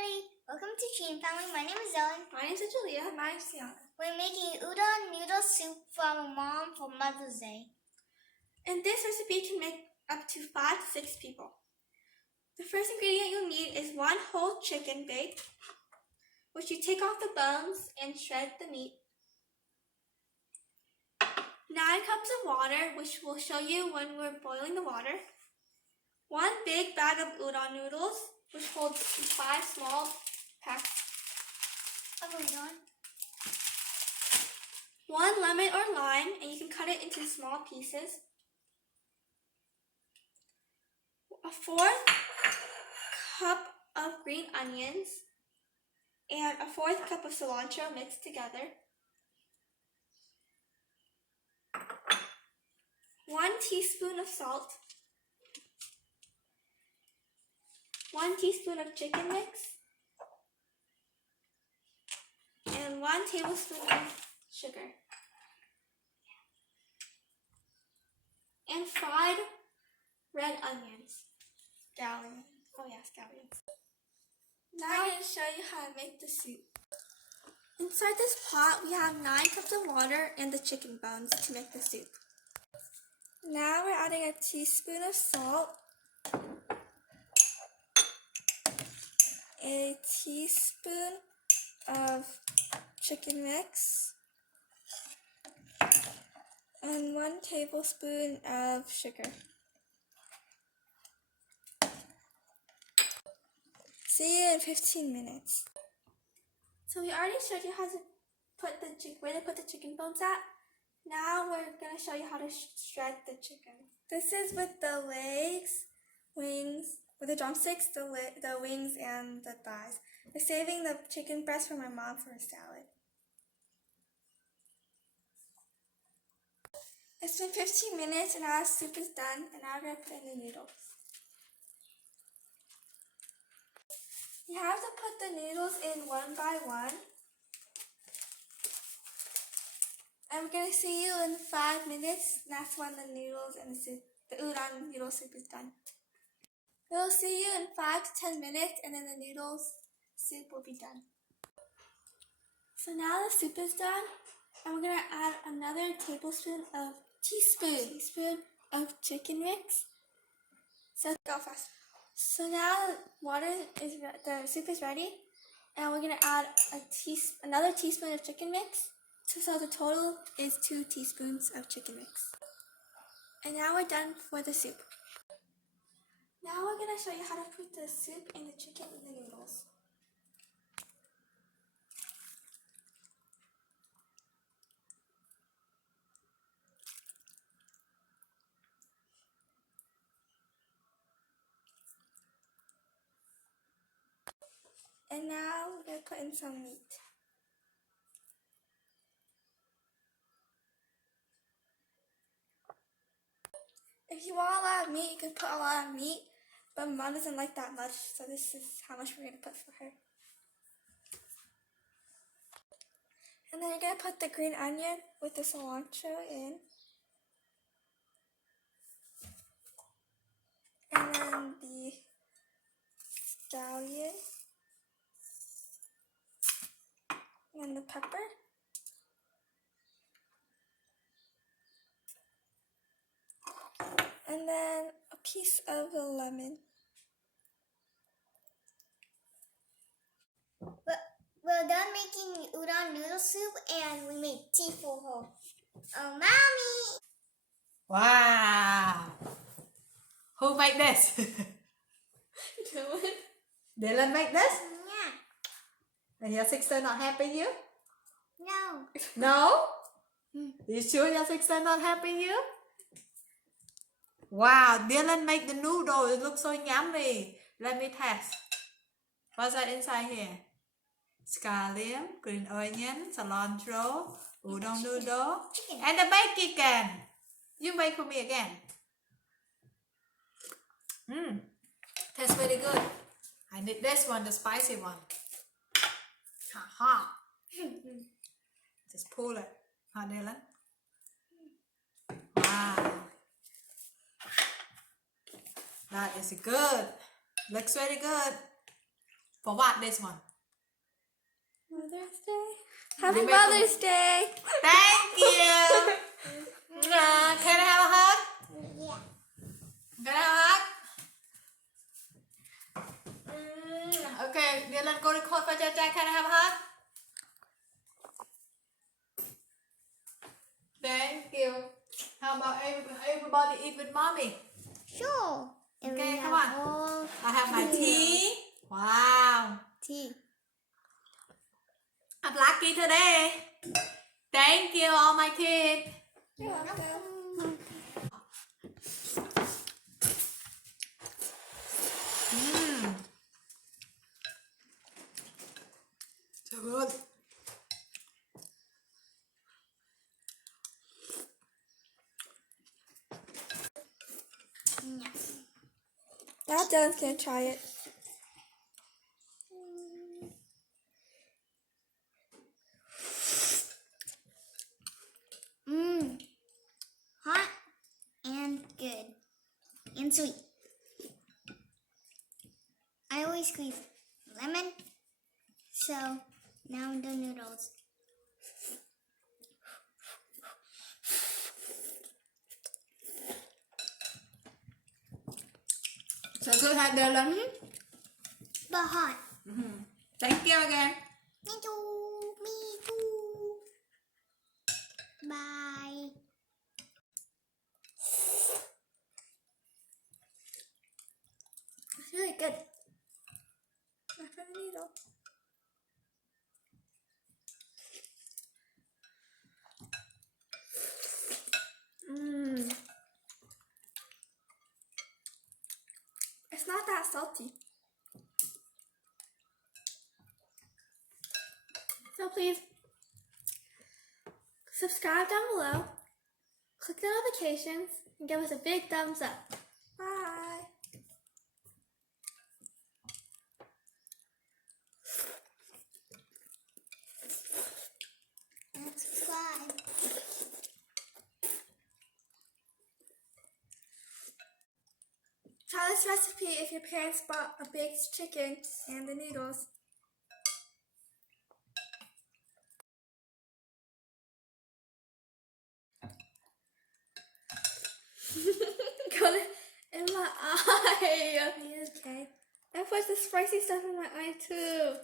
everybody, welcome to Chen Family. My name is Ellen. My name is Julia. My name is Sienna. We're making udon noodle soup for our mom for Mother's Day. And this recipe can make up to 5 to 6 people. The first ingredient you'll need is 1 whole chicken baked, which you take off the bones and shred the meat. 9 cups of water, which we'll show you when we're boiling the water. 1 big bag of udon noodles, which holds 5 small packs of udon. 1 lemon or lime, and you can cut it into small pieces. A 4th cup of green onions and a 4th cup of cilantro mixed together. 1 teaspoon of salt. 1 teaspoon of chicken mix. And 1 tablespoon of sugar. And fried red onions. Scallions. Oh yeah, scallions. Now I'm going to show you how to make the soup. Inside this pot, we have 9 cups of water and the chicken bones to make the soup. Now we're adding a teaspoon of salt, a teaspoon of chicken mix, and 1 tablespoon of sugar. See you in 15 minutes. So we already showed you how to where to put the chicken bones at. Now we're going to show you how to shred the chicken. This is with the legs, wings, with the drumsticks, the wings, and the thighs. We're saving the chicken breast for my mom for a salad. It's been 15 minutes and our soup is done, and now we're going to put in the noodles. You have to put the noodles in one by one. And we're going to see you in 5 minutes. That's when the noodles and the udon noodle soup is done. We'll see you in 5 to 10 minutes, and then the noodles soup will be done. So now the soup is done, and we're going to add another teaspoon of chicken mix. So go fast. So now the soup is ready, and we're going to add another teaspoon of chicken mix. So the total is 2 teaspoons of chicken mix. And now we're done for the soup. Now we're going to show you how to put the soup and the chicken in the noodles. And now we're going to put in some meat. If you want a lot of meat, you can put a lot of meat, but Mom doesn't like that much, so this is how much we're going to put for her. And then you're going to put the green onion with the cilantro in. And then the scallion. And the pepper. And then a piece of the lemon. We're done making udon noodle soup, and we made tea for her. Oh, Mommy! Wow! Who made this? Dylan? Dylan made this? Yeah. And your sister not helping you? No. No? You sure your sister not helping you? Wow, Dylan make the noodle. It looks so yummy. Let me test. What's that inside here? Scallion, green onion, cilantro, udon noodle, Chicken. and the baked chicken. You make for me again. Tastes very good. I need this one, the spicy one. Ha. Just pull it. Huh, Dylan? Wow. That is good. Looks very good. For what this one? Mother's Day. Happy Mother's Day. Thank you. Can I have a hug? Yeah. Can I have a hug? Okay, giờ lần cô record for Cha Cha. Can I have a hug? Thank you. How about everybody eat with mommy? Sure. And Okay, we come have on. all I have my tea. Wow. tea. I'm lucky today. Thank you, all my kids. You're welcome. So good. Yes. Now Dylan's gonna try it. Hot and good and sweet. I always squeeze lemon, so now the noodles. So good, hả Dylan? But hot. Thank you again. Me too. Me too. Bye. It's really good. After the noodle. It's not that salty. So please subscribe down below, click the notifications, and give us a big thumbs up. Bye. And subscribe. Try this recipe if your parents bought a baked chicken and the noodles. Got it in my eye. Okay. I put the spicy stuff in my eye too.